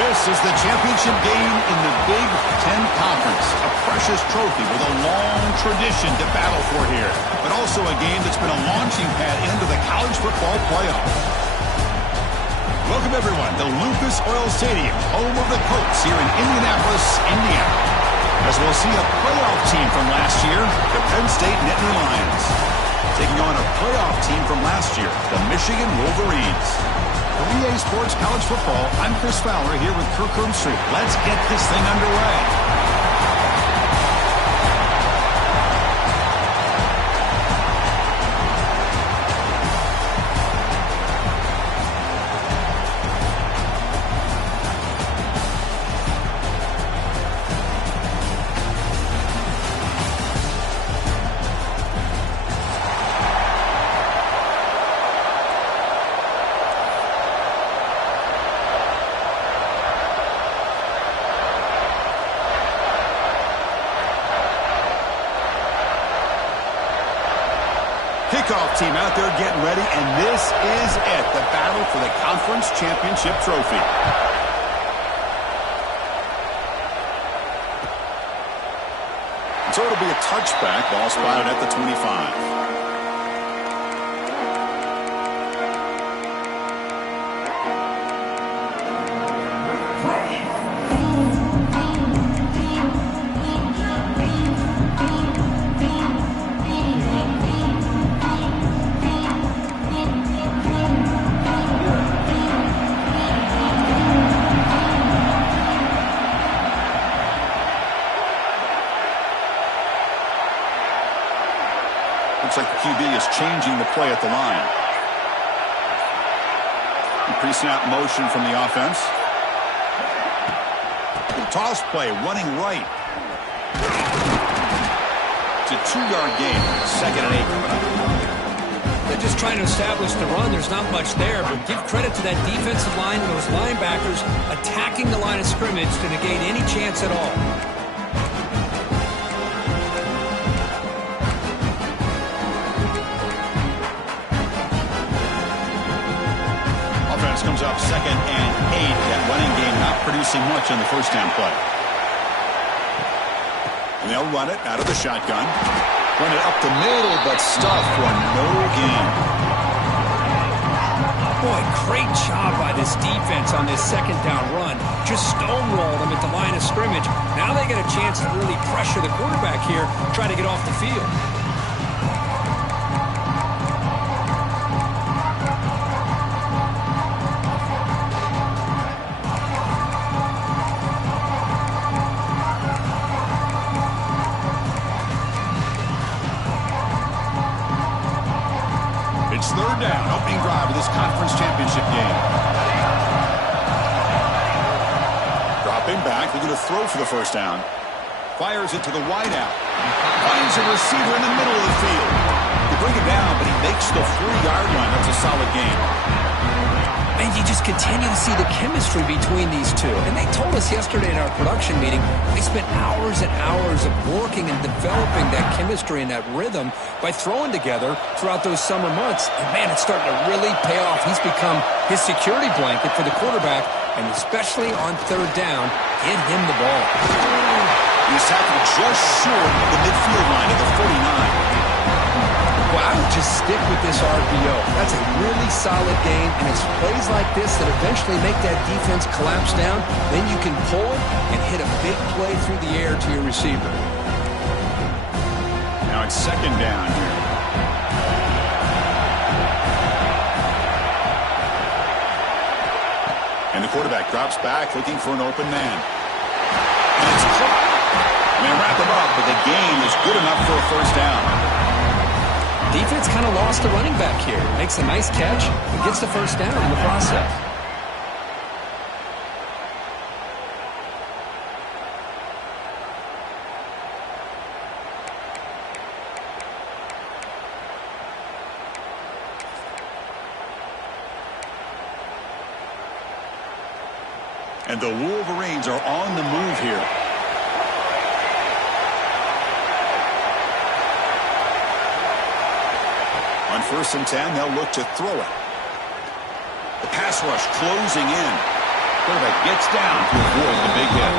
This is the championship game in the Big Ten Conference. A precious trophy with a long tradition to battle for here. But also a game that's been a launching pad into the college football playoff. Welcome, everyone, to Lucas Oil Stadium, home of the Colts here in Indianapolis, Indiana. As we'll see a playoff team from last year, the Penn State Nittany Lions, taking on a playoff team from last year, the Michigan Wolverines. For EA Sports College Football, I'm Chris Fowler here with Kirk Herbstreit. Let's get this thing underway. Kickoff team out there getting ready, and this is it, the battle for the conference championship trophy. So it'll be a touchback, ball spotted at the 25. Looks like the QB is changing the play at the line. Pre-snap motion from the offense. The toss play running right. It's a 2-yard gain. 2nd and 8 coming up. They're just trying to establish the run. There's not much there, but give credit to that defensive line and those linebackers attacking the line of scrimmage to negate any chance at all. Comes up 2nd and 8. That running game not producing much on the first down play. And they'll run it out of the shotgun. Run it up the middle, but stuffed for no gain. Boy, great job by this defense on this 2nd down run. Just stonewalled them at the line of scrimmage. Now they get a chance to really pressure the quarterback here, try to get off the field. It's 3rd down, opening drive of this conference championship game. Dropping back, they're going to throw for the first down. Fires it to the wideout. Finds a receiver in the middle of the field. They bring it down, but he makes the 4-yard line. That's a solid gain. And you just continue to see the chemistry between these two. And they told us yesterday in our production meeting, they spent hours and hours of working and developing that chemistry and that rhythm by throwing together throughout those summer months. And, man, it's starting to really pay off. He's become his security blanket for the quarterback, and especially on 3rd down, get him the ball. He's tackled just short of the midfield line of the 49. Well, I would just stick with this RPO. That's a really solid game, and it's plays like this that eventually make that defense collapse down. Then you can pull it and hit a big play through the air to your receiver. Now it's 2nd down here. And the quarterback drops back looking for an open man. And it's caught. And they wrap him up, but the gain is good enough for a first down. Defense kind of lost the running back here. Makes a nice catch and gets the first down in the process. And the Wolverines are on the move here. On 1st and 10, they'll look to throw it. The pass rush closing in. Quarterback gets down to avoid the big hit.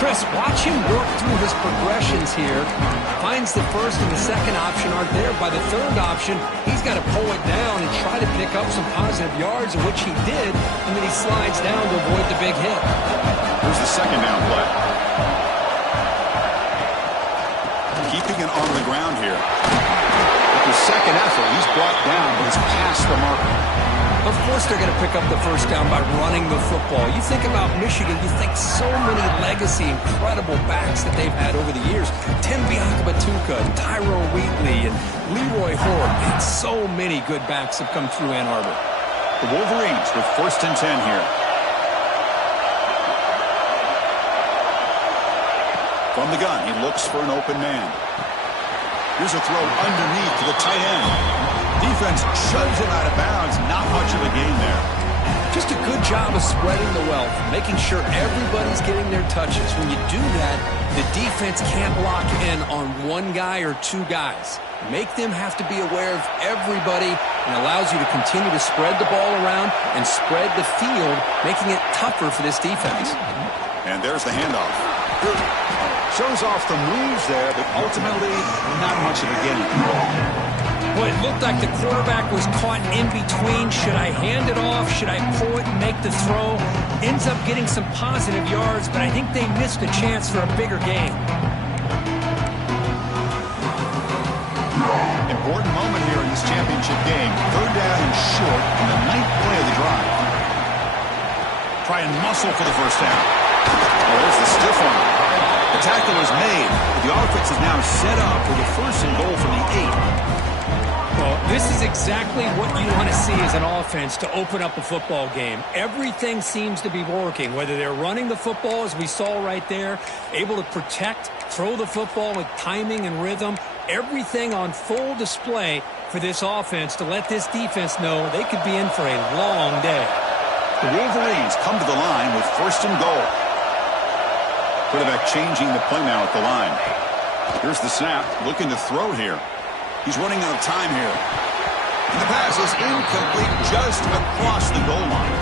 Chris, watch him work through his progressions here. Finds the first and the second option aren't there. By the third option, he's got to pull it down and try to pick up some positive yards, which he did, and then he slides down to avoid the big hit. Here's the second down play. Keeping it on the ground here. With his second effort, he's brought down, but he's past the marker. Of course they're going to pick up the first down by running the football. You think about Michigan, you think so many legacy, incredible backs that they've had over the years. Tim Biakabatuka, Tyrone Wheatley, and Leroy Horde. And so many good backs have come through Ann Arbor. The Wolverines with 1st and 10 here. From the gun, he looks for an open man. Here's a throw underneath to the tight end. Defense shoves him out of bounds. Not much of a gain there. Just a good job of spreading the wealth, making sure everybody's getting their touches. When you do that, the defense can't lock in on one guy or two guys. Make them have to be aware of everybody, and allows you to continue to spread the ball around and spread the field, making it tougher for this defense. And there's the handoff. Shows off the moves there, but ultimately not much of a gain. Well, it looked like the quarterback was caught in between. Should I hand it off? Should I pull it and make the throw? Ends up getting some positive yards, but I think they missed a chance for a bigger gain. Important moment here in this championship game. 3rd down and short in the 9th play of the drive. Try and muscle for the first down. Oh, there's the stiff arm. The tackle is made. The offense is now set up with a 1st and goal from the 8. Well, this is exactly what you want to see as an offense to open up a football game. Everything seems to be working, whether they're running the football, as we saw right there, able to protect, throw the football with timing and rhythm, everything on full display for this offense to let this defense know they could be in for a long day. The Wolverines come to the line with 1st and goal. Quarterback changing the play now at the line. Here's the snap, looking to throw here. He's running out of time here. And the pass is incomplete just across the goal line.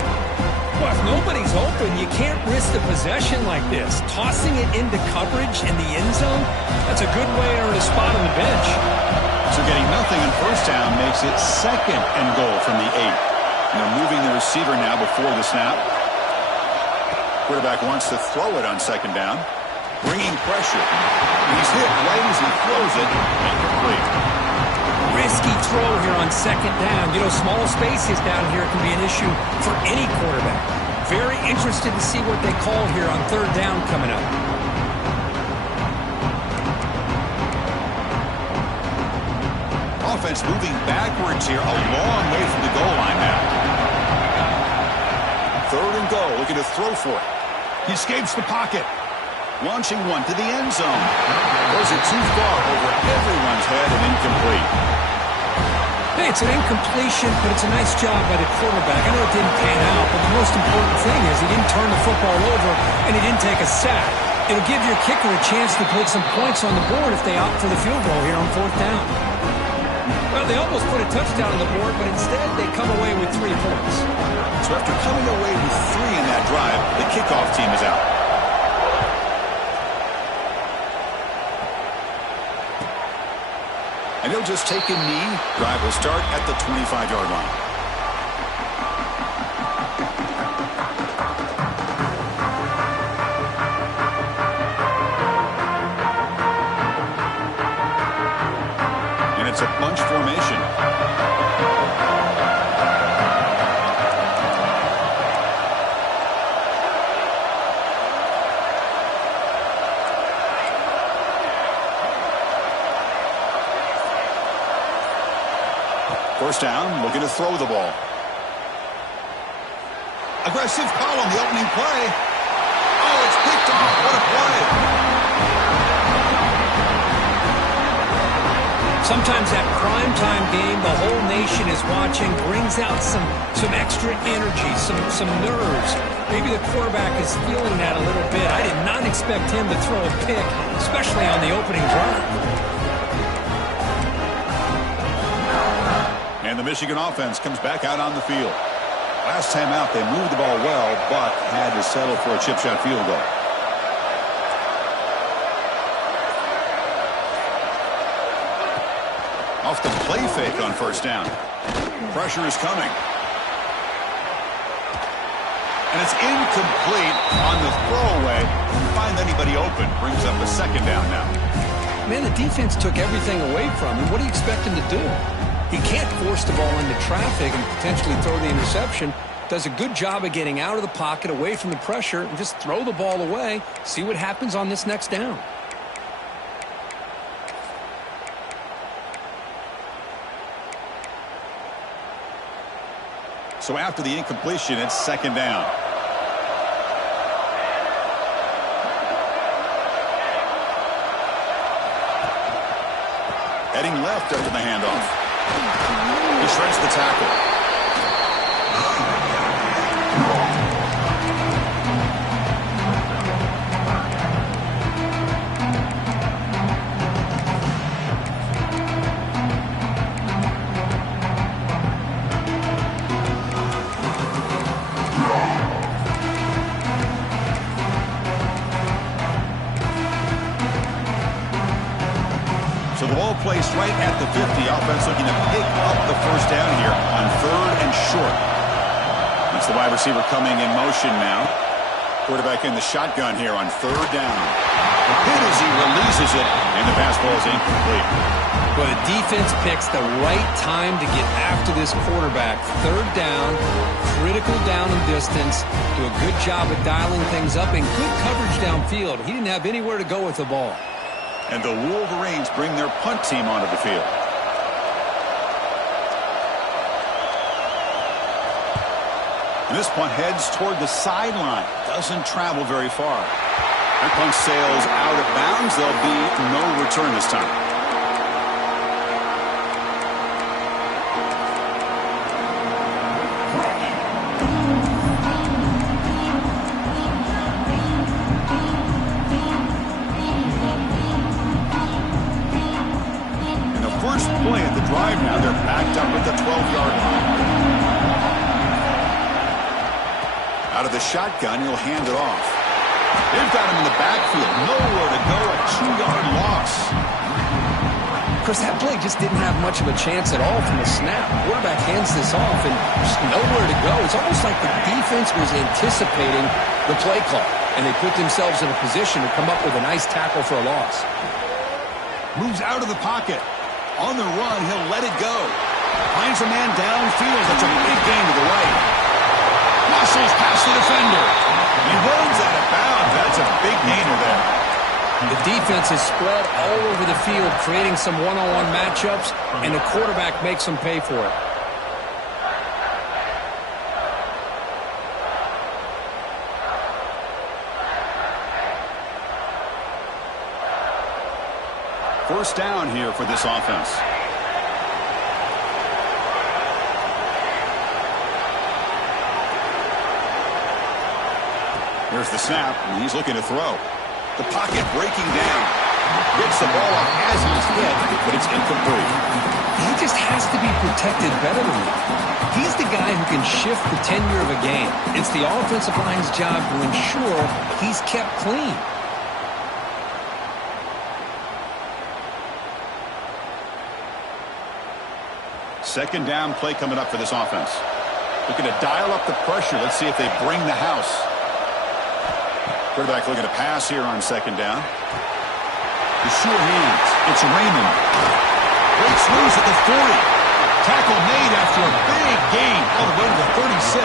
Well, if nobody's open, you can't risk the possession like this. Tossing it into coverage in the end zone, that's a good way to earn a spot on the bench. So getting nothing in first down makes it 2nd and goal from the 8. And they're moving the receiver now before the snap. Quarterback wants to throw it on 2nd down. Bringing pressure. And he's hit right as he throws it. Incomplete. Risky throw here on 2nd down. You know, small spaces down here can be an issue for any quarterback. Very interested to see what they call here on 3rd down coming up. Offense moving backwards here, a long way from the goal line now. 3rd and goal, looking to throw for it. He escapes the pocket. Launching one to the end zone. Throws it too far over everyone's head and incomplete. Hey, it's an incompletion, but it's a nice job by the quarterback. I know it didn't pan out, but the most important thing is he didn't turn the football over and he didn't take a sack. It'll give your kicker a chance to put some points on the board if they opt for the field goal here on 4th down. Well, they almost put a touchdown on the board, but instead they come away with 3 points. So after coming away with 3 in that drive, the kickoff team is out. And he'll just take a knee. Drive will start at the 25-yard line. And it's a bunch formation. First down, looking to throw the ball. Aggressive call on the opening play. Oh, it's picked off. What a play. Sometimes that primetime game, the whole nation is watching, brings out some extra energy, some nerves. Maybe the quarterback is feeling that a little bit. I did not expect him to throw a pick, especially on the opening drive. And the Michigan offense comes back out on the field. Last time out, they moved the ball well, but had to settle for a chip shot field goal. Off the play fake on first down. Pressure is coming. And it's incomplete on the throwaway. Didn't find anybody open. Brings up a second down now. Man, the defense took everything away from him. What do you expect him to do? He can't force the ball into traffic and potentially throw the interception. Does a good job of getting out of the pocket, away from the pressure, and just throw the ball away. See what happens on this next down. So after the incompletion, it's second down. Heading left after the handoff. He shreds the tackle. So the ball placed right at the 50. Offense looking to pick up the first down here on third and short. That's the wide receiver coming in motion now. Quarterback in the shotgun here on third down. Hit as he releases it, and the pass ball is incomplete. Well, the defense picks the right time to get after this quarterback. Third down, critical down and distance. Do a good job of dialing things up and good coverage downfield. He didn't have anywhere to go with the ball. And the Wolverines bring their punt team onto the field. And this punt heads toward the sideline. Doesn't travel very far. That punt sails out of bounds. There'll be no return this time. Play at the drive now. They're backed up at the 12-yard line. Out of the shotgun, he'll hand it off. They've got him in the backfield. Nowhere to go. A 2-yard loss. Of course, that play just didn't have much of a chance at all from the snap. Quarterback hands this off and just nowhere to go. It's almost like the defense was anticipating the play call, and they put themselves in a position to come up with a nice tackle for a loss. Moves out of the pocket. On the run, he'll let it go. Finds a man downfield. That's a big gain to the right. Muscles past the defender. He runs out of bounds. That's a big gainer there. The defense is spread all over the field, creating some one-on-one matchups, and the quarterback makes them pay for it. First down here for this offense. Here's the snap, and he's looking to throw. The pocket breaking down. Gets the ball off as he's hit, but it's incomplete. He just has to be protected better than that. He's the guy who can shift the tenure of a game. It's the offensive line's job to ensure he's kept clean. Second down play coming up for this offense. Looking to dial up the pressure. Let's see if they bring the house. Quarterback looking to pass here on second down. The sure hands. It's Raymond. Breaks loose at the 40. Tackle made after a big gain all the way to the 36.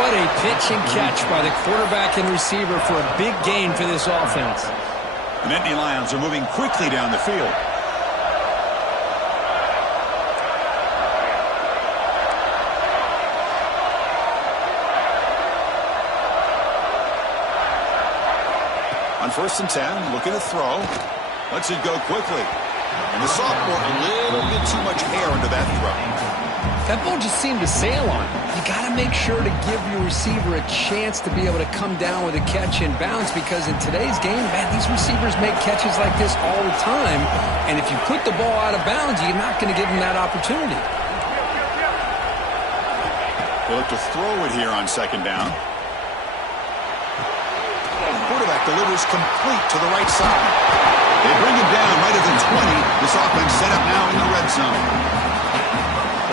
What a pitch and catch by the quarterback and receiver for a big gain for this offense. The Nittany Lions are moving quickly down the field. On first and 10, looking to throw. Lets it go quickly. And the sophomore, a little bit too much air under that throw. That ball just seemed to sail on him. You got to make sure to give your receiver a chance to be able to come down with a catch and bounce, because in today's game, man, these receivers make catches like this all the time. And if you put the ball out of bounds, you're not going to give them that opportunity. They look to throw it here on second down. Quarterback delivers complete to the right side. They bring him down right at the 20. This offense set up now in the red zone.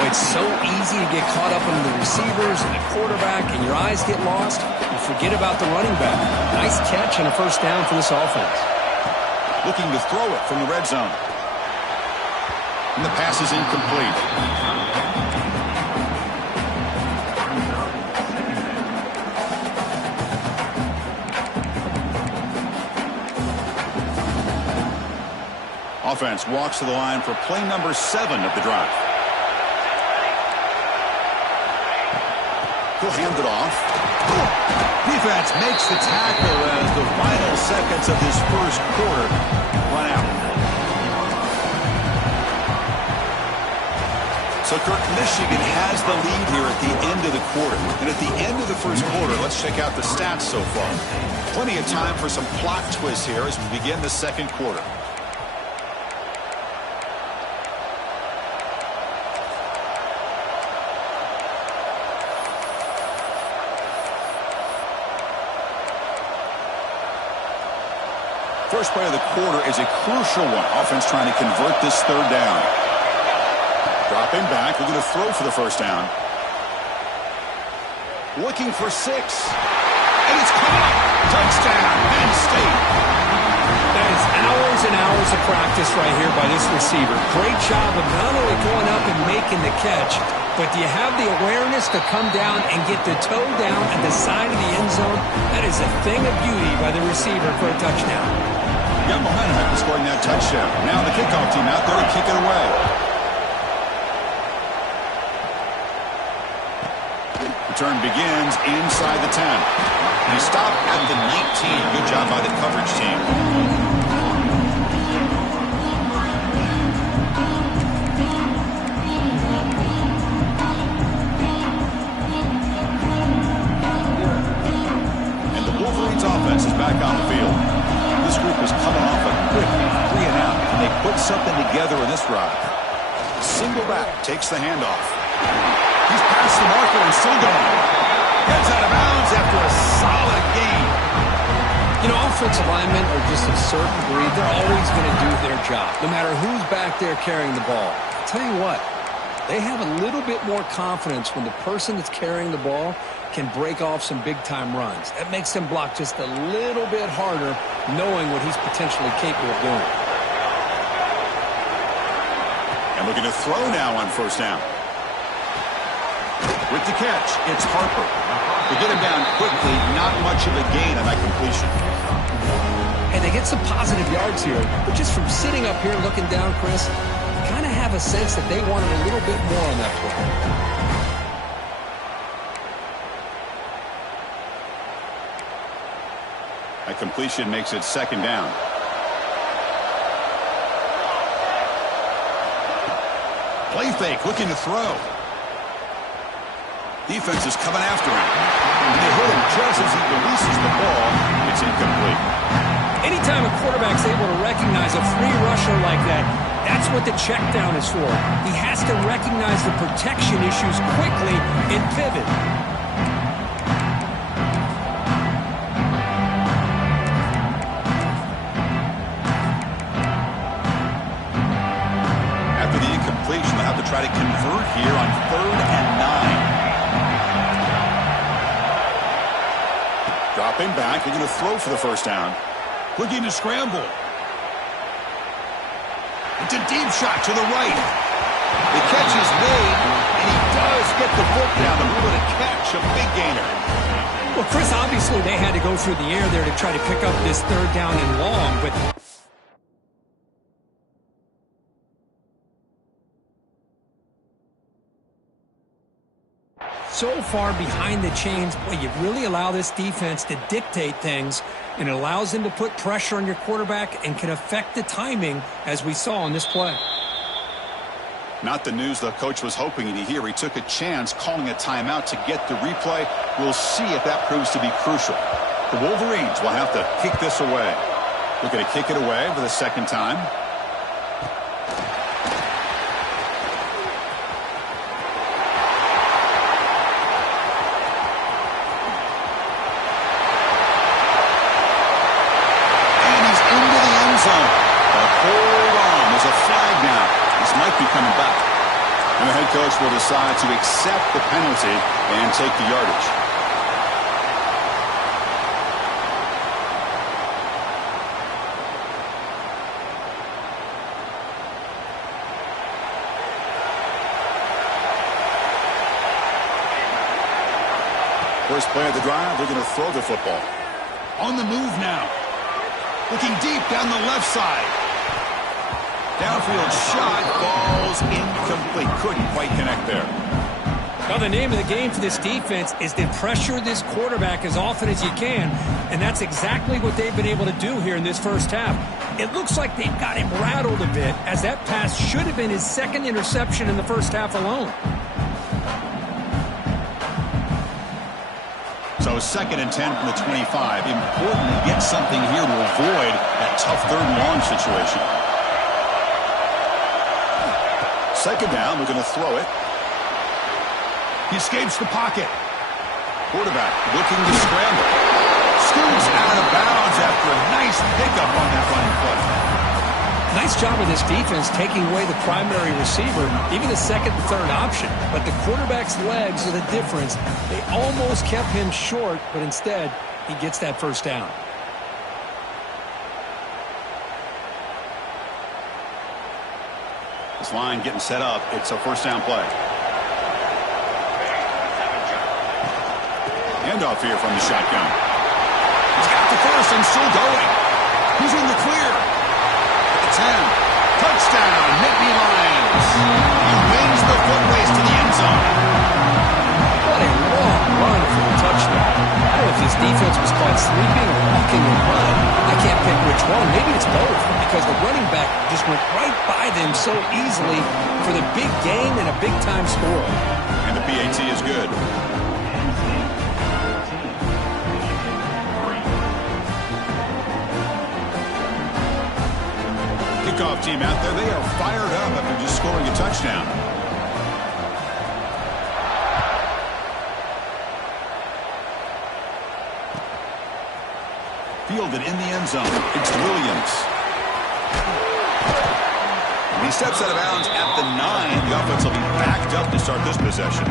Boy, it's so easy to get caught up in the receivers and the quarterback, and your eyes get lost. You forget about the running back. Nice catch and a first down for this offense. Looking to throw it from the red zone. And the pass is incomplete. Offense walks to the line for play number 7 of the drive. He'll hand it off. Defense makes the tackle as the final seconds of this first quarter run out. So, Kirk, Michigan has the lead here at the end of the quarter. And at the end of the first quarter, let's check out the stats so far. Plenty of time for some plot twists here as we begin the second quarter. First play of the quarter is a crucial one. Offense trying to convert this third down. Dropping back. We're going to throw for the first down. Looking for 6. And it's caught. Touchdown, Penn State. That is hours and hours of practice right here by this receiver. Great job of not only going up and making the catch, but do you have the awareness to come down and get the toe down at the side of the end zone? That is a thing of beauty by the receiver for a touchdown. Got momentum after scoring that touchdown. Now the kickoff team out there to kick it away. Return begins inside the 10. They stop at the 19. Good job by the coverage team. And the Wolverines offense is back on the field. This group is coming off a quick 3 and out. Can they put something together in this drive? Single back takes the handoff. He's past the marker and still going. Gets out of bounds after a solid gain. You know, offensive linemen are just a certain breed. They're always going to do their job, no matter who's back there carrying the ball. I'll tell you what, they have a little bit more confidence when the person that's carrying the ball can break off some big-time runs. That makes them block just a little bit harder, knowing what he's potentially capable of doing. And looking to throw now on first down. With the catch, it's Harper. They get him down quickly, not much of a gain on that completion. And they get some positive yards here, but just from sitting up here looking down, Chris, kind of have a sense that they wanted a little bit more on that play. That completion makes it second down. Play fake, looking to throw. Defense is coming after him. And they hit him just as he releases the ball. It's incomplete. Anytime a quarterback's able to recognize a free rusher like that, that's what the check down is for. He has to recognize the protection issues quickly and pivot. After the incompletion, they'll have to try to convert here on 3rd and 9. Dropping back, they're going to throw for the first down. Looking to scramble. It's a deep shot to the right. The catch is made, and he does get the foot down. A little bit of catch, a big gainer. Well, Chris, obviously they had to go through the air there to try to pick up this 3rd down and long, but so far behind the chains, boy, you really allow this defense to dictate things, and it allows them to put pressure on your quarterback and can affect the timing, as we saw on this play. Not the news the coach was hoping to hear. He took a chance calling a timeout to get the replay. We'll see if that proves to be crucial. The Wolverines will have to kick this away. Looking to kick it away for the second time. And the head coach will decide to accept the penalty and take the yardage. First play of the drive, they're going to throw the football. On the move now. Looking deep down the left side. Downfield shot falls incomplete. Couldn't quite connect there. Well, the name of the game for this defense is to pressure this quarterback as often as you can, and that's exactly what they've been able to do here in this first half. It looks like they've got him rattled a bit, as that pass should have been his second interception in the first half alone. So 2nd and 10 from the 25. Important to get something here to avoid that tough 3rd and long situation. 2nd down, we're going to throw it. He escapes the pocket. Quarterback looking to scramble. Scoots out of bounds after a nice pickup on that running play. Nice job of this defense taking away the primary receiver, even the 2nd and 3rd option. But the quarterback's legs are the difference. They almost kept him short, but instead, he gets that first down. This line getting set up. It's a first down play. Handoff here from the shotgun. He's got the first and still going. He's in the clear. 10. Touchdown, Nittany Lions. He wins the foot race to the end zone. What a long run for a touchdown. I don't know if this defense was caught sleeping or walking and run. I can't pick which one. Maybe it's both, because the running back just went right by them so easily for the big gain and a big-time score. And the PAT is good. Kickoff team out there. They are fired up after just scoring a touchdown. Fielded in the end zone. It's Williams. And he steps out of bounds at the 9. The offense will be backed up to start this possession.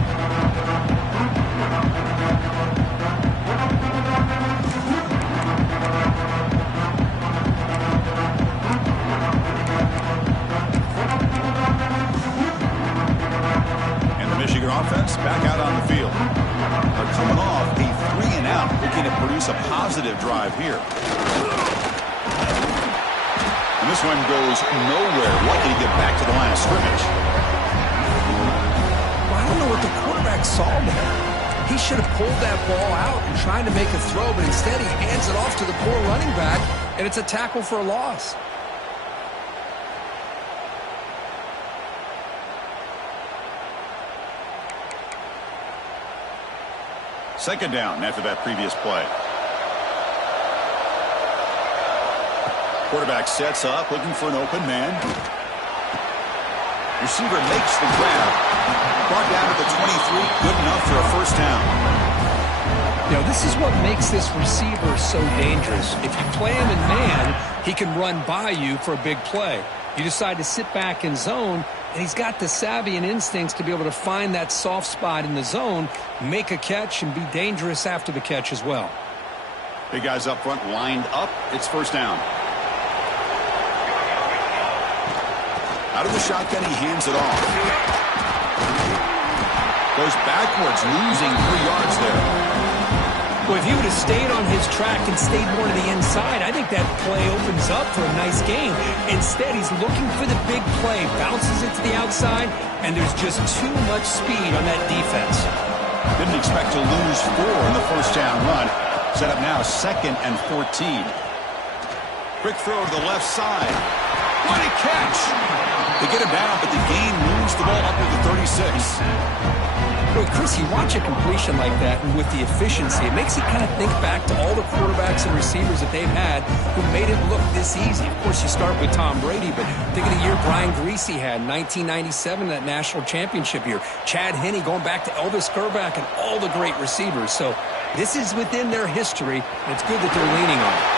Offense back out on the field. They're coming off a 3-and-out, looking to produce a positive drive here. And this one goes nowhere. Lucky to get back to the line of scrimmage. Well, I don't know what the quarterback saw there. He should have pulled that ball out and tried to make a throw, but instead he hands it off to the poor running back, and it's a tackle for a loss. Second down after that previous play. Quarterback sets up, looking for an open man. Receiver makes the grab. Brought down to the 23, good enough for a first down. You know, this is what makes this receiver so dangerous. If you play him in man, he can run by you for a big play. You decide to sit back in zone, and he's got the savvy and instincts to be able to find that soft spot in the zone, make a catch, and be dangerous after the catch as well. Big guys up front lined up. It's first down. Out of the shotgun, he hands it off. Goes backwards, losing 3 yards there. Well, if he would have stayed on his track and stayed more to the inside, I think that play opens up for a nice game. Instead, he's looking for the big play, bounces it to the outside, and there's just too much speed on that defense. Didn't expect to lose 4 in the first down run. Set up now 2nd and 14. Quick throw to the left side. What a catch! They get him down, but the gain moves the ball up to the 36. Well, Chris, you watch a completion like that, and with the efficiency, it makes you kind of think back to all the quarterbacks and receivers that they've had who made it look this easy. Of course, you start with Tom Brady, but think of the year Brian Greasy had in 1997, that national championship year. Chad Henne going back to Elvis Grbac and all the great receivers. So this is within their history, and it's good that they're leaning on it.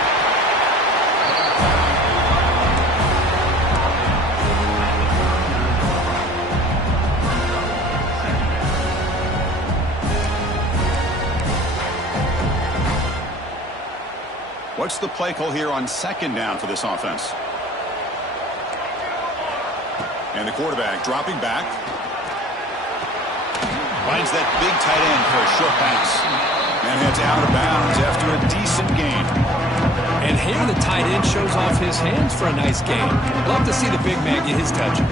What's the play call here on second down for this offense? And the quarterback dropping back. Finds that big tight end for a short pass. And heads out of bounds after a decent gain. And here the tight end shows off his hands for a nice gain. Love to see the big man get his touches.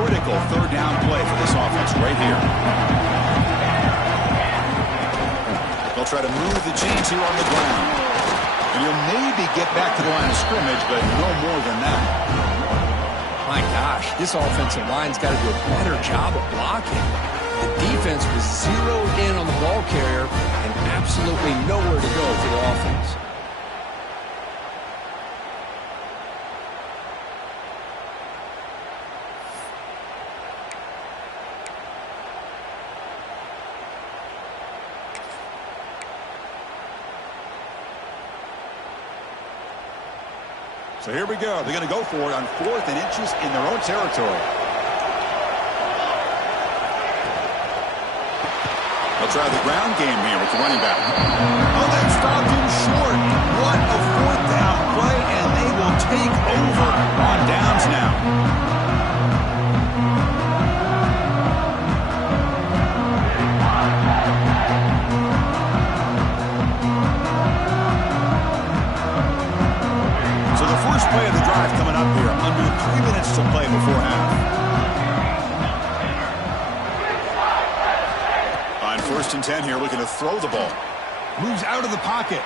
Critical third down play for this offense right here. They'll try to move the chains here on the ground. And he'll maybe get back to the line of scrimmage, but no more than that. My gosh, this offensive line's got to do a better job of blocking. The defense was zeroed in on the ball carrier and absolutely nowhere to go for the offense. So here we go. They're going to go for it on 4th and inches in their own territory. They'll try the ground game here with the running back. Oh, they stopped him short. What a 4th down play, and they will take over on downs now. First play of the drive coming up here. Under 3 minutes to play before half. On 1st and 10 here, looking to throw the ball. Moves out of the pocket.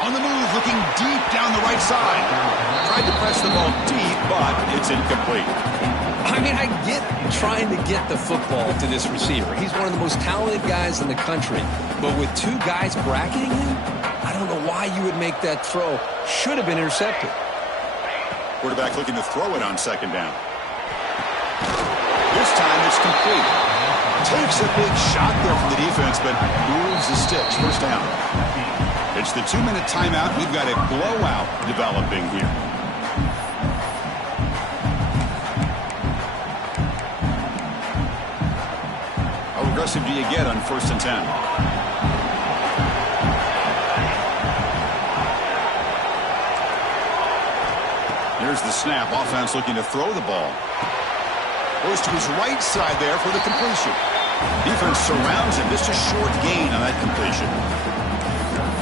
On the move, looking deep down the right side. Tried to press the ball deep, but it's incomplete. I mean, I get trying to get the football to this receiver. He's one of the most talented guys in the country. But with 2 guys bracketing him, I don't know why you would make that throw. Should have been intercepted. Quarterback looking to throw it on 2nd down. This time it's complete. Takes a big shot there from the defense, but moves the sticks. 1st down. It's the 2-minute timeout. We've got a blowout developing here. How aggressive do you get on 1st and 10? Here's the snap. Offense looking to throw the ball. Goes to his right side there for the completion. Defense surrounds him. Just a short gain on that completion.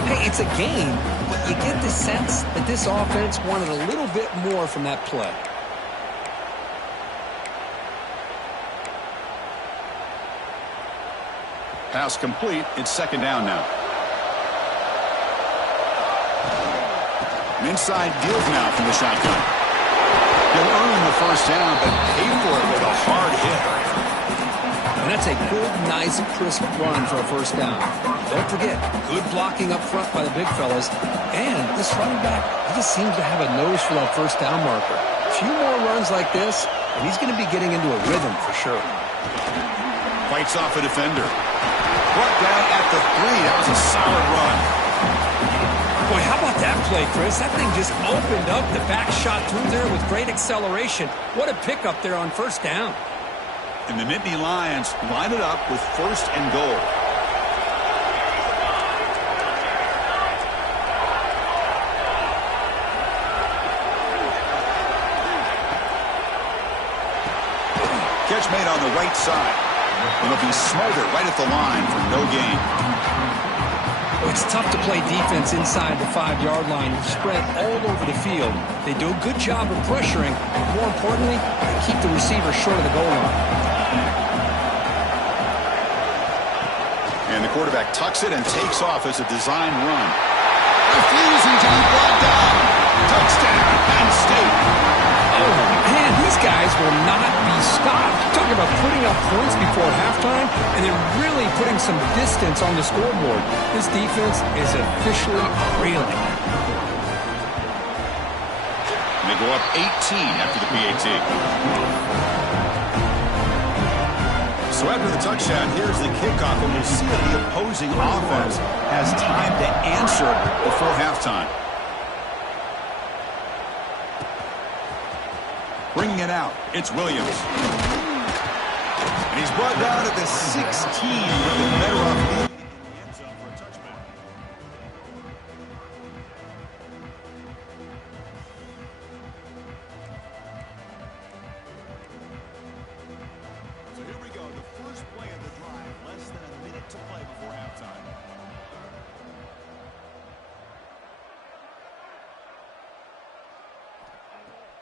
Hey, it's a gain, but you get the sense that this offense wanted a little bit more from that play. Pass complete. It's 2nd down now. An inside give now from the shotgun. He'll earn the 1st down, but pay for it with a hard hit. And that's a good, nice, crisp run for a 1st down. Don't forget, good blocking up front by the big fellas. And this running back, he just seems to have a nose for that 1st down marker. A few more runs like this, and he's going to be getting into a rhythm for sure. Fights off a defender. Brought down at the 3. That was a solid run. Boy, how about that play, Chris? That thing just opened up. The back shot through there with great acceleration. What a pickup there on 1st down. And the Nittany Lions line it up with 1st and goal. Catch made on the right side. It'll be smothered right at the line for no gain. It's tough to play defense inside the 5-yard line. You spread all over the field. They do a good job of pressuring, but more importantly, they keep the receiver short of the goal line. And the quarterback tucks it and takes off as a design run. Refusing to be brought down. Touchdown, Penn State. Oh, man, these guys will not be stopped. Talking about putting up points before halftime and then really putting some distance on the scoreboard. This defense is officially reeling. And they go up 18 after the PAT. So after the touchdown, here's the kickoff, and we'll see if the opposing offense has time to answer before halftime. Bringing it out, it's Williams. And he's brought down at the 16, but been better off leaving it in the end zone for a touchback. So here we go, the first play of the drive, less than a minute to play before halftime.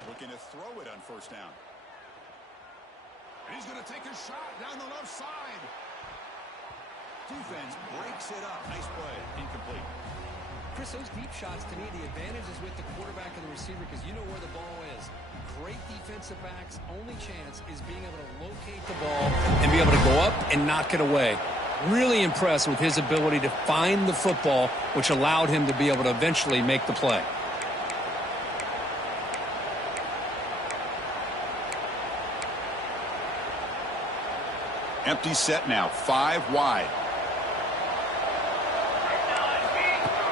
Looking to throw it on first down. And he's going to take a shot down the left side. Defense breaks it up. Nice play. Incomplete. Chris, those deep shots, to me, the advantage is with the quarterback and the receiver because you know where the ball is. Great defensive backs, only chance is being able to locate the ball and be able to go up and knock it away. Really impressed with his ability to find the football, which allowed him to be able to eventually make the play. Empty set now, 5 wide.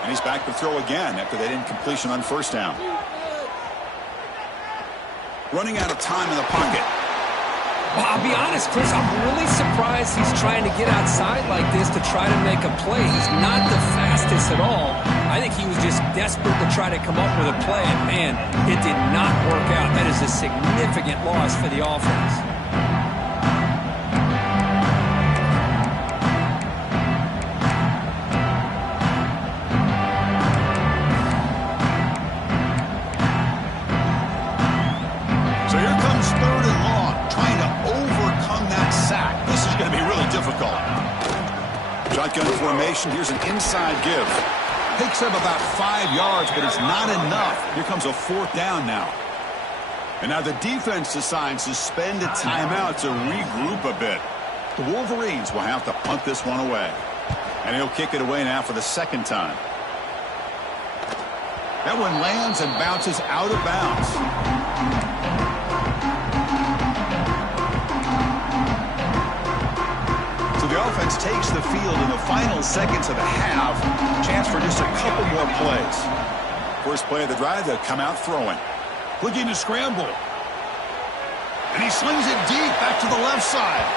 And he's back to throw again after that incompletion on first down. Running out of time in the pocket. Well, I'll be honest, Chris, I'm really surprised he's trying to get outside like this to try to make a play. He's not the fastest at all. I think he was just desperate to try to come up with a play, and man, it did not work out. That is a significant loss for the offense. Shotgun formation. Here's an inside give. Picks up about 5 yards, but it's not enough. Here comes a 4th down now. And now the defense decides to spend a timeout to regroup a bit. The Wolverines will have to punt this one away. And he'll kick it away now for the 2nd time. That one lands and bounces out of bounds. The offense takes the field in the final seconds of the half. Chance for just a couple more plays. First play of the drive, they'll come out throwing. Looking to scramble. And he slings it deep back to the left side.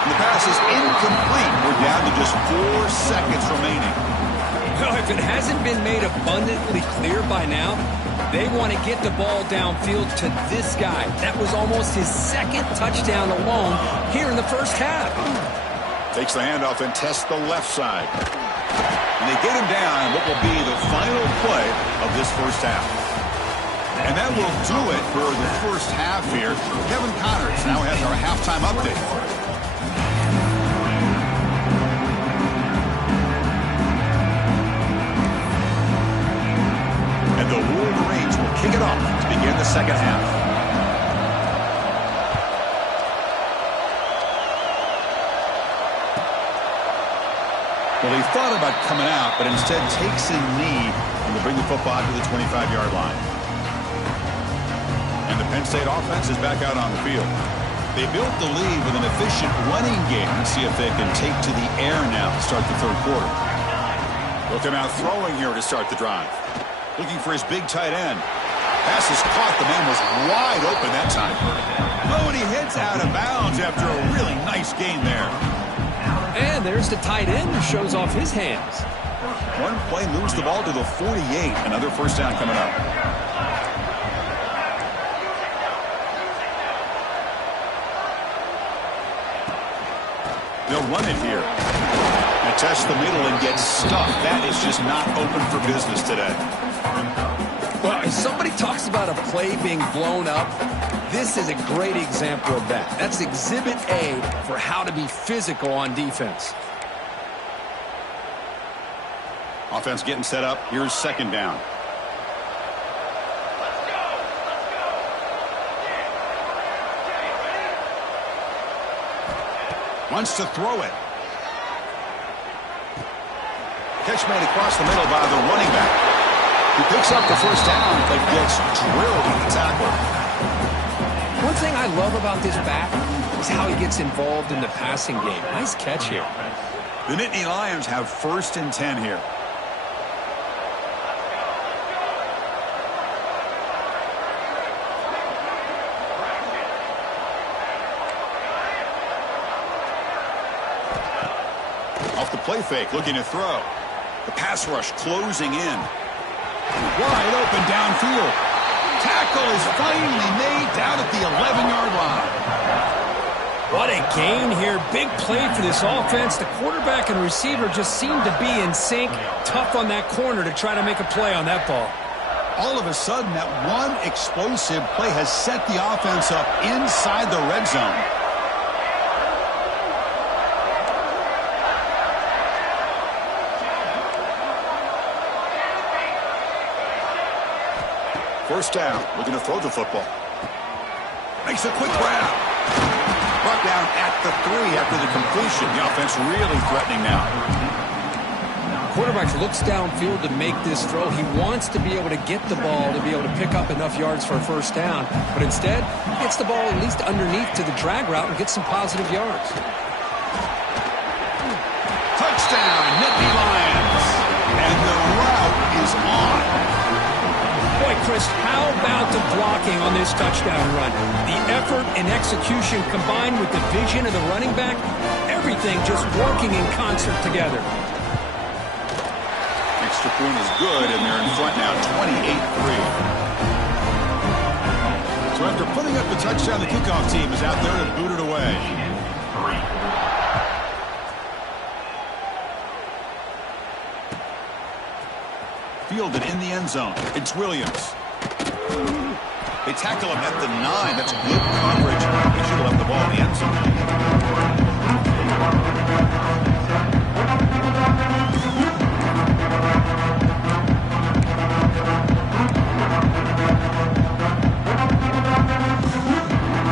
And the pass is incomplete. We're down to just 4 seconds remaining. Well, if it hasn't been made abundantly clear by now, they want to get the ball downfield to this guy. That was almost his 2nd touchdown alone here in the first half. Takes the handoff and tests the left side. And they get him down what will be the final play of this first half. And that will do it for the first half here. Kevin Connors now has our halftime update. And the Wolverines will kick it off to begin the second half. Well, he thought about coming out, but instead takes a knee and will bring the football to the 25-yard line. And the Penn State offense is back out on the field. They built the lead with an efficient running game. Let's see if they can take to the air now to start the 3rd quarter. They'll come out throwing here to start the drive. Looking for his big tight end. Pass is caught. The man was wide open that time. Oh, and he hits out of bounds after a really nice gain there. And there's the tight end who shows off his hands. One play moves the ball to the 48. Another first down coming up. They'll run it here. And test the middle and get stuffed. That is just not open for business today. Well, if somebody talks about a play being blown up, this is a great example of that. That's Exhibit A for how to be physical on defense. Offense getting set up. Here's 2nd down. Wants to throw it. Catch made across the middle by the running back. He picks up the first down, but gets drilled on the tackle. One thing I love about this back is how he gets involved in the passing game. Nice catch here. The Nittany Lions have 1st and 10 here. play fake, looking to throw. The pass rush closing in. Wide open downfield. Tackle is finally made down at the 11-yard line. What a gain here. Big play for this offense. The quarterback and receiver just seem to be in sync. Tough on that corner to try to make a play on that ball. All of a sudden, that one explosive play has set the offense up inside the red zone. First down, looking to throw the football. Makes a quick grab. Brought down at the 3 after the completion. The offense really threatening now. Quarterback looks downfield to make this throw. He wants to be able to get the ball to be able to pick up enough yards for a first down. But instead, he gets the ball at least underneath to the drag route and gets some positive yards. Touchdown, Nittany Lions. And the route is on. Boy, Chris, how about the blocking on this touchdown run? The effort and execution combined with the vision of the running back, everything just working in concert together. Extra point is good, and they're in front now, 28-3. So after putting up the touchdown, the kickoff team is out there to boot it away. Fielded in the end zone. It's Williams. They tackle him at the 9. That's good coverage. He should have left the ball in the end zone.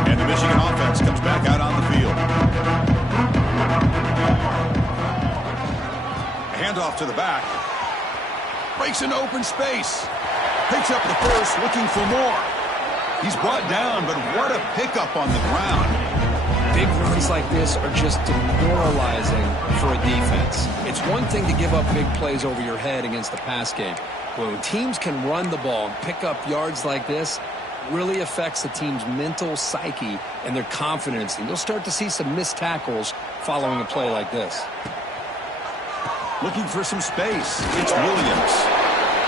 And the Michigan offense comes back out on the field. A handoff to the back. Breaks into open space. Picks up the first, looking for more. He's brought down, but what a pickup on the ground. Big runs like this are just demoralizing for a defense. It's one thing to give up big plays over your head against the pass game. But when teams can run the ball and pick up yards like this, it really affects the team's mental psyche and their confidence. And you'll start to see some missed tackles following a play like this. Looking for some space. It's Williams.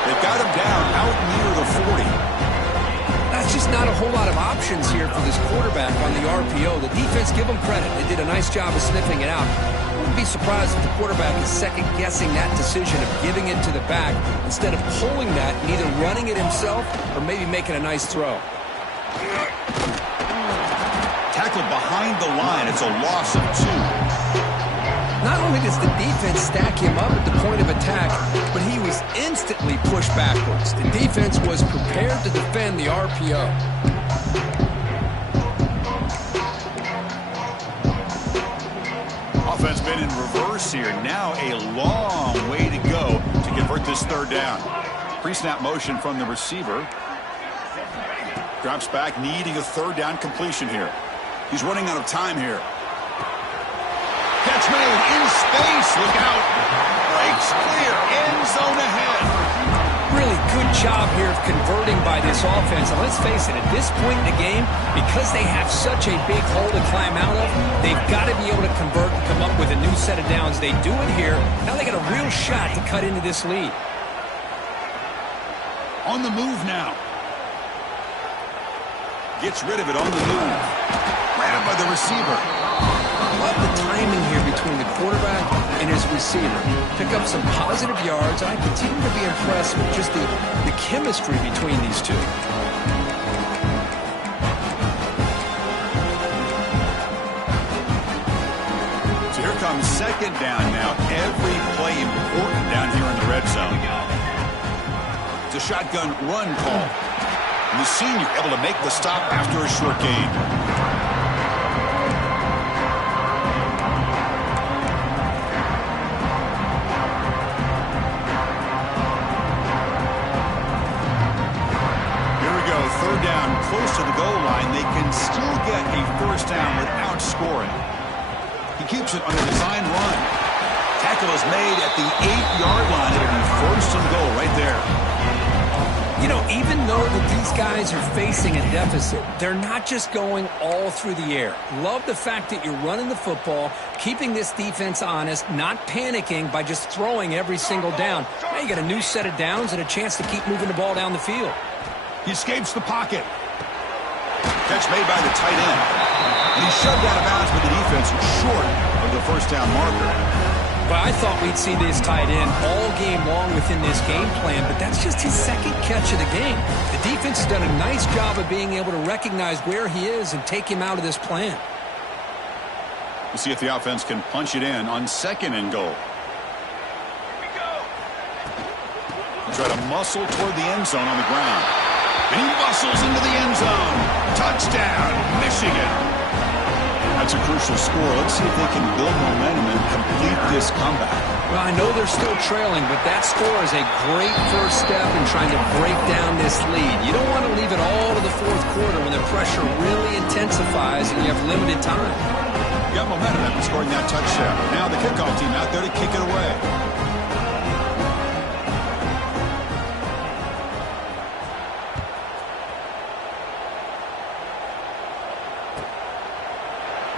They've got him down out near the 40. That's just not a whole lot of options here for this quarterback on the RPO. The defense, give them credit. They did a nice job of sniffing it out. I wouldn't be surprised if the quarterback is second-guessing that decision of giving it to the back instead of pulling that and either running it himself or maybe making a nice throw. Tackled behind the line. It's a loss of 2. Not only does the defense stack him up at the point of attack, but he was instantly pushed backwards. The defense was prepared to defend the RPO. Offense been in reverse here. Now a long way to go to convert this third down. Pre-snap motion from the receiver. Drops back, needing a third down completion here. He's running out of time here. Catch made in space. Look out. Breaks clear. End zone ahead. Really good job here of converting by this offense. And let's face it, at this point in the game, because they have such a big hole to climb out of, they've got to be able to convert and come up with a new set of downs. They do it here. Now they got a real shot to cut into this lead. On the move now. Gets rid of it on the move. Ran it by the receiver. Love the timing here between the quarterback and his receiver. Pick up some positive yards. I continue to be impressed with just the chemistry between these two. So here comes second down now. Every play important down here in the red zone. It's a shotgun run call. And the senior able to make the stop after a short gain. Third down, close to the goal line. They can still get a first down without scoring. He keeps it on a design run. Tackle is made at the 8-yard line. It'll be first and goal right there. You know, even though that these guys are facing a deficit, they're not just going all through the air. Love the fact that you're running the football, keeping this defense honest, not panicking by just throwing every single down. Now you got a new set of downs and a chance to keep moving the ball down the field. He escapes the pocket. Catch made by the tight end. And he's shoved out of bounds, but the defense is short of the first down marker. But I thought we'd see this tight end all game long within this game plan, but that's just his second catch of the game. The defense has done a nice job of being able to recognize where he is and take him out of this plan. We'll see if the offense can punch it in on 2nd and goal. He'll try to muscle toward the end zone on the ground. And he muscles into the end zone. Touchdown, Michigan. That's a crucial score. Let's see if they can build momentum and complete this comeback. Well, I know they're still trailing, but that score is a great first step in trying to break down this lead. You don't want to leave it all to the fourth quarter when the pressure really intensifies and you have limited time. You got momentum after scoring that touchdown. Now the kickoff team out there to kick it away.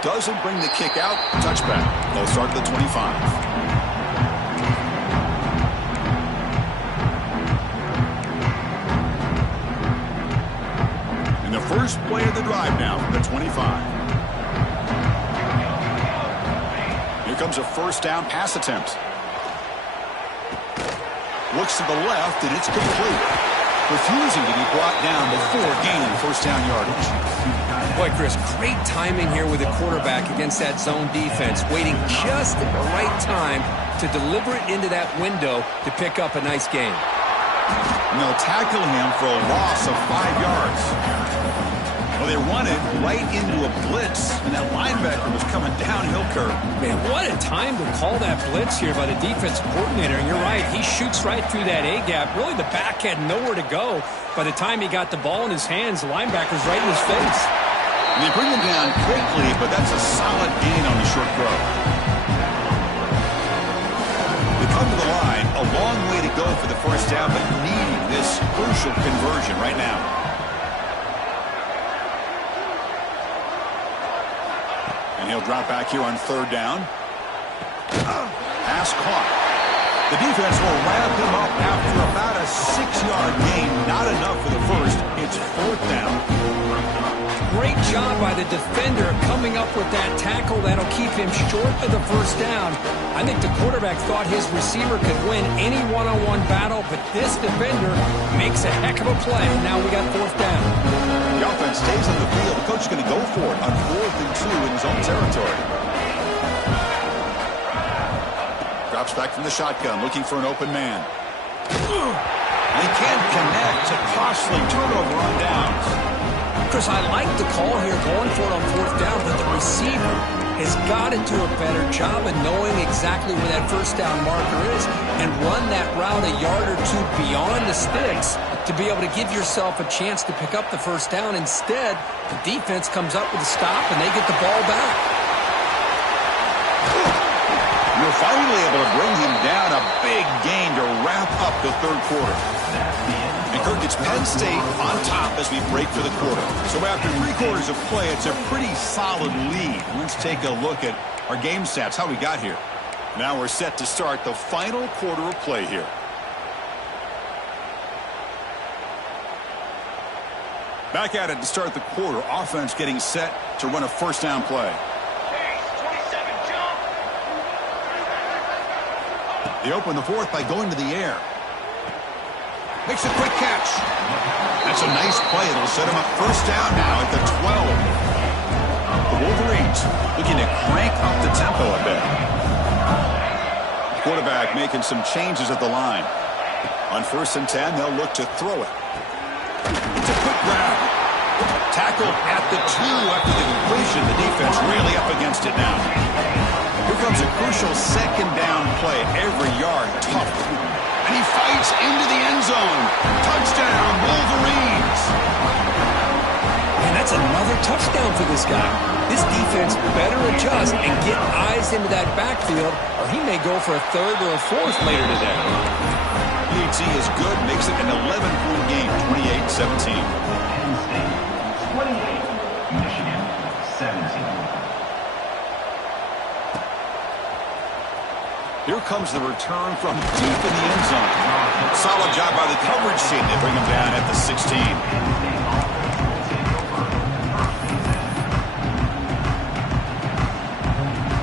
Doesn't bring the kick out. Touchback. They'll start at the 25. And the first play of the drive now from the 25. Here comes a first down pass attempt. Looks to the left, and it's complete. Refusing to be brought down before gaining first down yardage. Boy, Chris, great timing here with the quarterback against that zone defense, waiting just at the right time to deliver it into that window to pick up a nice gain. And they'll tackle him for a loss of 5 yards. Well, they run it right into a blitz, and that linebacker was coming downhill curve. Man, what a time to call that blitz here by the defensive coordinator. And you're right, he shoots right through that A-gap. Really, the back had nowhere to go. By the time he got the ball in his hands, the linebacker's right in his face. And they bring him down quickly, but that's a solid gain on the short throw. They come to the line, a long way to go for the first down, but needing this crucial conversion right now. And he'll drop back here on 3rd down. Pass caught. The defense will wrap him up after about a 6-yard gain. Not enough for the first. It's 4th down. Great job by the defender coming up with that tackle that'll keep him short of the first down. I think the quarterback thought his receiver could win any one-on-one battle, but this defender makes a heck of a play. Now we got 4th down. The offense stays on the field. The coach is going to go for it on 4th and 2 in his own territory. Drops back from the shotgun, looking for an open man. And he can't connect. A costly turnover on downs. Chris, I like the call here, going for it on 4th down, but the receiver has got to do a better job of knowing exactly where that first down marker is and run that route a yard or 2 beyond the sticks to be able to give yourself a chance to pick up the first down. Instead, the defense comes up with a stop and they get the ball back. You're finally able to bring him down. A big gain to wrap up the 3rd quarter. And Kirk, it's Penn State on top as we break for the quarter. So after 3 quarters of play, it's a pretty solid lead. Let's take a look at our game stats, how we got here. Now we're set to start the final quarter of play here. Back at it to start the quarter. Offense getting set to run a first down play. They open the 4th by going to the air. Makes a quick catch. That's a nice play. It'll set him up first down now at the 12. The Wolverines looking to crank up the tempo a bit. Quarterback making some changes at the line. On 1st and 10, they'll look to throw it. It's a quick grab. Tackled at the 2 after the completion. The defense really up against it now. Here comes a crucial 2nd down play. Every yard tough. And he fights into the end zone. Touchdown, Wolverines. And that's another touchdown for this guy. This defense better adjust and get eyes into that backfield, or he may go for a 3rd or a 4th later today. PAT is good, makes it an 11-point game, 28-17. Penn State 28, Michigan 17. Here comes the return from deep in the end zone. Solid job by the coverage team. They bring him down at the 16.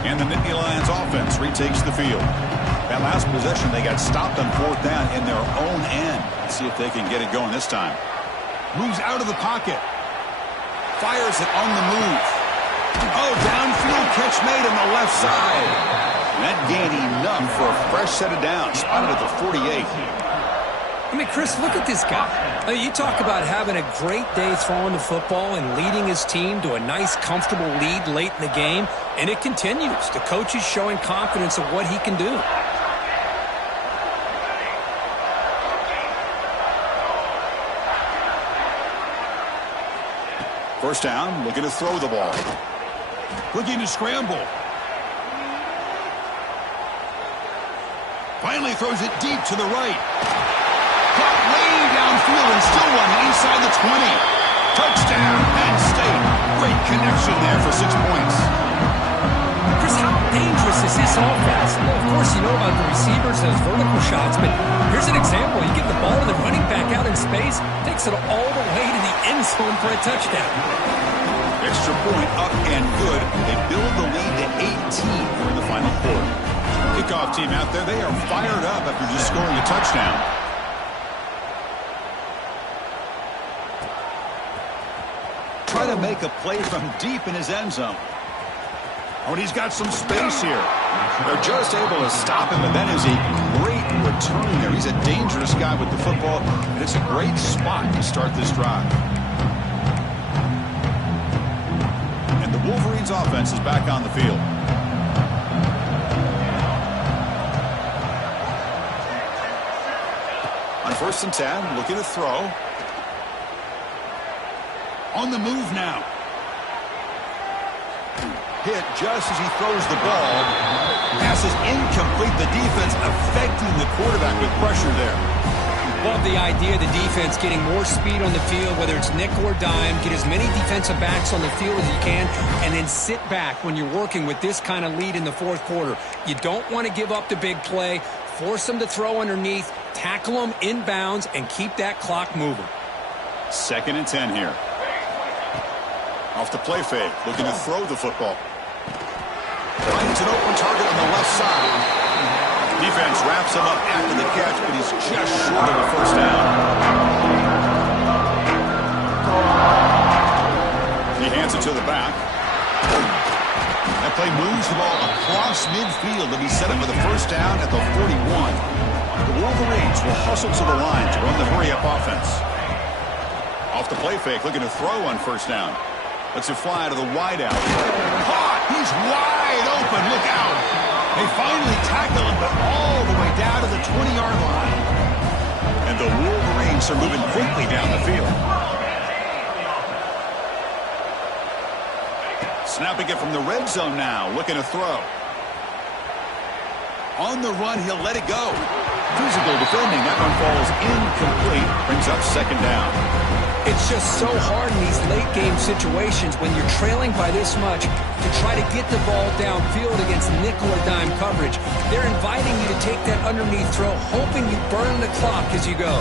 And the Nittany Lions offense retakes the field. That last possession, they got stopped on 4th down in their own end. Let's see if they can get it going this time. Moves out of the pocket. Fires it on the move. Oh, downfield catch made on the left side. That gained enough for a fresh set of downs. Spotted at the 48. I mean, Chris, look at this guy. I mean, you talk about having a great day throwing the football and leading his team to a nice, comfortable lead late in the game, and it continues. The coach is showing confidence of what he can do. First down, looking to throw the ball. Looking to scramble. Finally throws it deep to the right. Caught way downfield and still one inside the 20. Touchdown, Penn State. Great connection there for 6 points. Chris, how dangerous is this offense? Well, of course, you know about the receivers, those vertical shots, but here's an example. You give the ball to the running back out in space, takes it all the way to the end zone for a touchdown. Extra point up and good. They build the lead to 18 here in the final quarter. Kickoff team out there, they are fired up after just scoring a touchdown. Try to make a play from deep in his end zone. Oh, and he's got some space here. They're just able to stop him, and that is a great return there. He's a dangerous guy with the football, and it's a great spot to start this drive. And the Wolverines offense is back on the field. On 1st and 10, looking to throw. On the move now. Hit just as he throws the ball. Pass is incomplete. The defense affecting the quarterback with pressure there. Love the idea of the defense getting more speed on the field, whether it's nickel or dime. Get as many defensive backs on the field as you can, and then sit back when you're working with this kind of lead in the 4th quarter. You don't want to give up the big play. Force them to throw underneath. Tackle them inbounds and keep that clock moving. 2nd and 10 here. Off the play fake, looking to throw the football. Finds an open target on the left side. Defense wraps him up after the catch, but he's just short of the 1st down. He hands it to the back. That play moves the ball across midfield to be set up for the 1st down at the 41. The Wolverines will hustle to the line to run the hurry-up offense. Off the play fake, looking to throw on 1st down. Lets it fly to the wideout. Caught! He's wide open. Look out! They finally tackle him, but all the way down to the 20-yard line. And the Wolverines are moving quickly down the field. Snapping it from the red zone now, looking to throw. On the run, he'll let it go. Physical defending, that one falls incomplete. Brings up 2nd down. It's just so hard in these late-game situations when you're trailing by this much to try to get the ball downfield against nickel or dime coverage. They're inviting you to take that underneath throw, hoping you burn the clock as you go.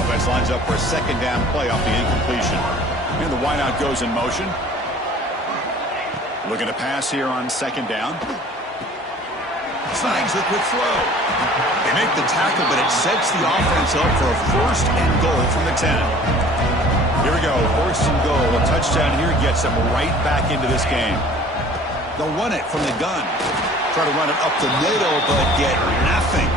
Offense lines up for a 2nd down play off the incompletion. And the wideout goes in motion. Looking to pass here on 2nd down. Snags the quick throw. They make the tackle, but it sets the offense up for a 1st and goal from the 10. Here we go, 1st and goal. A touchdown here gets them right back into this game. They'll run it from the gun. Try to run it up the middle, but get nothing.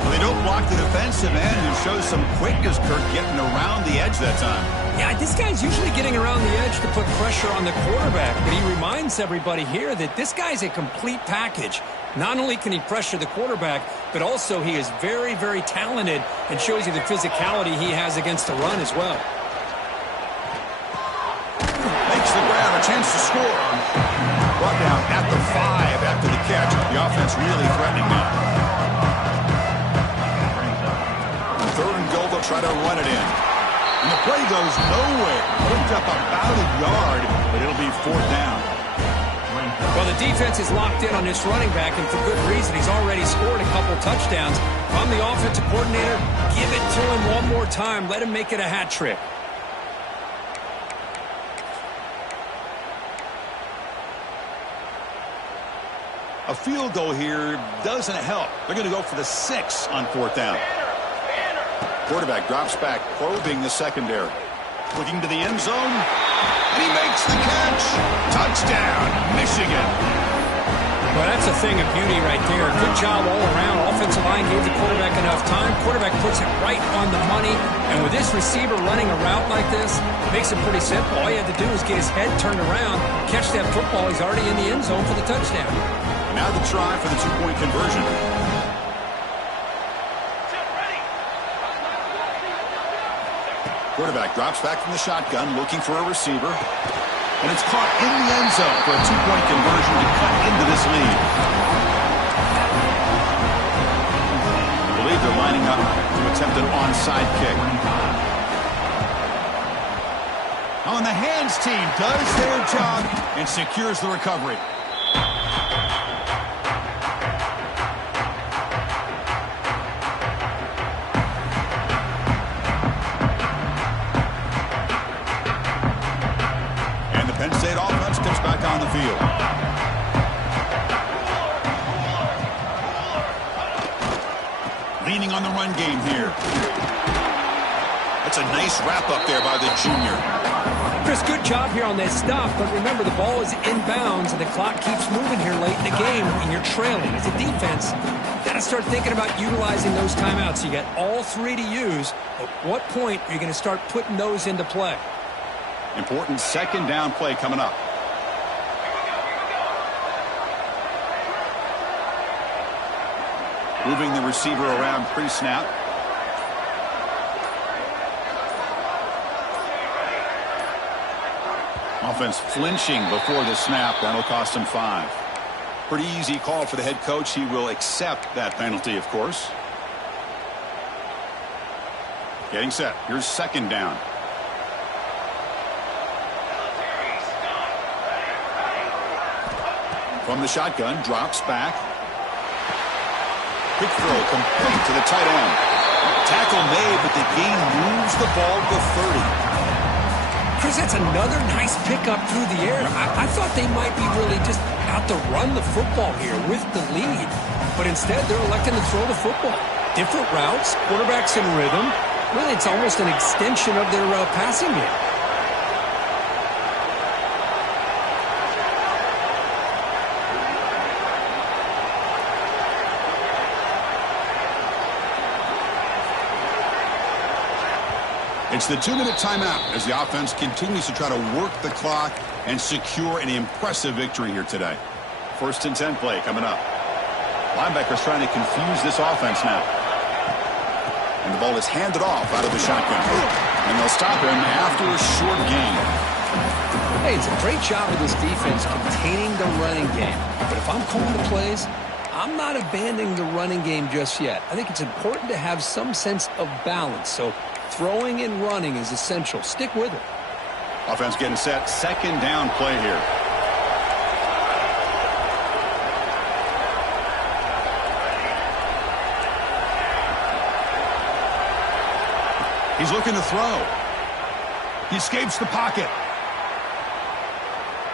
Well, they don't block the defensive end, who shows some quickness, Kirk, getting around the edge that time. Yeah, this guy's usually getting around the edge to put pressure on the quarterback, but he reminds everybody here that this guy's a complete package. Not only can he pressure the quarterback, but also he is very, very talented and shows you the physicality he has against the run as well. Makes the grab, a chance to score. Brought down at the 5 after the catch. The offense really threatening now. try to run it in. And the play goes nowhere. Picked up about a yard, but it'll be 4th down. Well, the defense is locked in on this running back, and for good reason. He's already scored a couple touchdowns. If I'm the offensive coordinator, give it to him one more time. Let him make it a hat trick. A field goal here doesn't help. They're going to go for the 6 on 4th down. Quarterback drops back, probing the secondary. Looking to the end zone, and he makes the catch. Touchdown, Michigan. Well, that's a thing of beauty right there. Good job all around. Offensive line gave the quarterback enough time. Quarterback puts it right on the money. And with this receiver running a route like this, makes it pretty simple. All you had to do is get his head turned around, catch that football. He's already in the end zone for the touchdown. Now the try for the 2-point conversion. Quarterback drops back from the shotgun, looking for a receiver. And it's caught in the end zone for a 2-point conversion to cut into this lead. I believe they're lining up to attempt an onside kick. On the hands team does their job and secures the recovery. Penn State offense comes back on the field. Leaning on the run game here. That's a nice wrap up there by the junior. Chris, good job here on that stop, but remember the ball is inbounds and the clock keeps moving here late in the game and you're trailing. As a defense, you got to start thinking about utilizing those timeouts. You got all 3 to use. At what point are you going to start putting those into play? Important 2nd down play coming up. Moving the receiver around pre-snap. Offense flinching before the snap. That'll cost him 5. Pretty easy call for the head coach. He will accept that penalty, of course. Getting set. Here's 2nd down. From the shotgun, drops back. Quick throw, complete to the tight end. Tackle made, but the gain moves the ball to 30. Chris, that's another nice pickup through the air. I thought they might be really just out to run the football here with the lead. But instead, they're electing to throw the football. Different routes, quarterbacks in rhythm. Really, it's almost an extension of their passing game. It's the 2-minute timeout as the offense continues to try to work the clock and secure an impressive victory here today. 1st and 10 play coming up. Linebackers trying to confuse this offense now. And the ball is handed off out of the shotgun. And they'll stop him after a short gain. Hey, it's a great job of this defense containing the running game. But if I'm calling the plays, I'm not abandoning the running game just yet. I think it's important to have some sense of balance. So throwing and running is essential. Stick with it. Offense getting set. 2nd down play here. He's looking to throw. He escapes the pocket.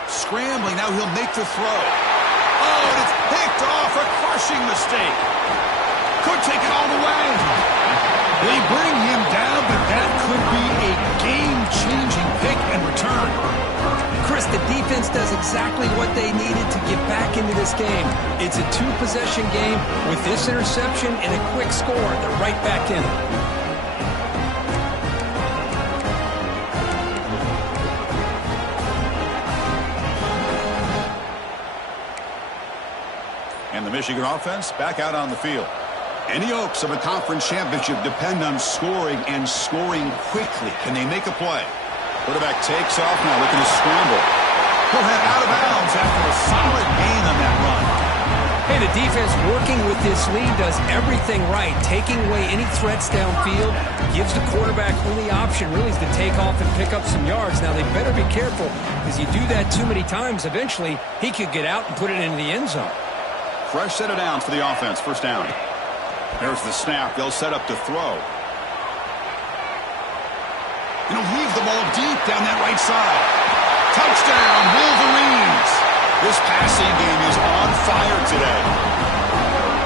Scrambling. Now he'll make the throw. Oh, and it's picked off. A crushing mistake. Could take it all the way. They bring him down, but that could be a game-changing pick and return. Chris, the defense does exactly what they needed to get back into this game. It's a 2-possession game. With this interception and a quick score, they're right back in it. And the Michigan offense back out on the field. Any hopes of a conference championship depend on scoring and scoring quickly. Can they make a play? Quarterback takes off now, looking to scramble. He'll head out of bounds after a solid gain on that run. Hey, the defense working with this lead does everything right. Taking away any threats downfield gives the quarterback only option really is to take off and pick up some yards. Now, they better be careful because you do that too many times, eventually he could get out and put it into the end zone. Fresh set of downs for the offense. First down. There's the snap. They'll set up to throw. And he'll leave the ball deep down that right side. Touchdown, Wolverines. This passing game is on fire today.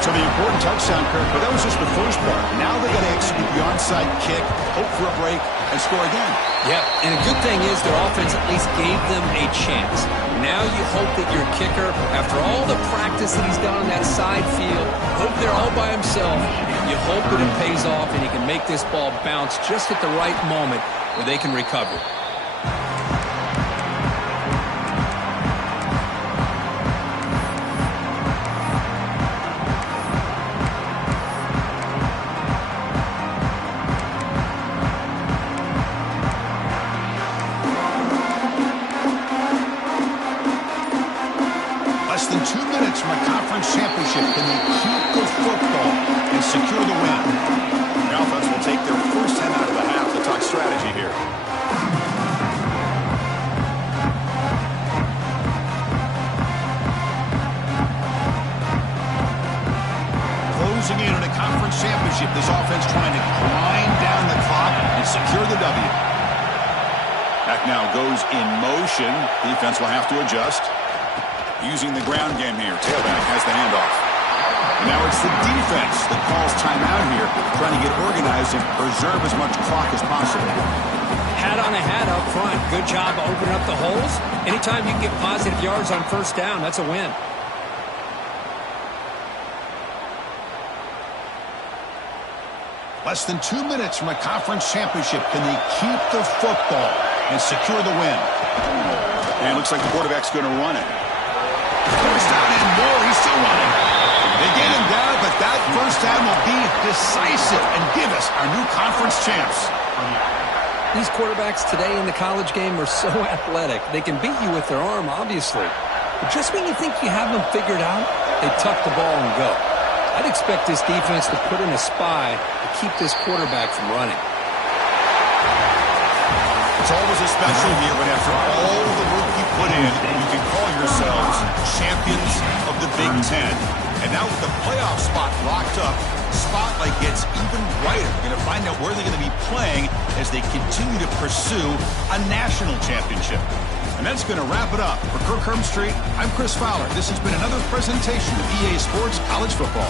So the important touchdown, Kirk, but that was just the first part. Now they got to execute the onside kick, hope for a break, and score again. Yep, and a good thing is their offense at least gave them a chance. Now you hope that your kicker, after all the practice that he's done on that side field, hope they're all by himself. You hope that it pays off and he can make this ball bounce just at the right moment where they can recover. Less than 2 minutes from a conference championship. Can they keep the football and secure the win? The offense will take their first 10 out of the half to talk strategy here. Closing in on a conference championship, this offense trying to grind down the clock and secure the W. Back now goes in motion. Defense will have to adjust. Using the ground game here. Tailback has the handoff. And now it's the defense that calls timeout here, trying to get organized and preserve as much clock as possible. Hat on a hat up front. Good job opening up the holes. Anytime you can get positive yards on first down, that's a win. Less than 2 minutes from a conference championship. Can they keep the football and secure the win? And it looks like the quarterback's going to run it. First down and more. He's still running. They get him down, but that first down will be decisive and give us our new conference champs. These quarterbacks today in the college game are so athletic. They can beat you with their arm, obviously. But just when you think you have them figured out, they tuck the ball and go. I'd expect this defense to put in a spy to keep this quarterback from running. It's always a special year when after all the work you put in, you can call yourselves champions of the Big Ten. And now with the playoff spot locked up, spotlight gets even brighter. We're going to find out where they're going to be playing as they continue to pursue a national championship. And that's going to wrap it up. For Kirk Herbstreit, I'm Chris Fowler. This has been another presentation of EA Sports College Football.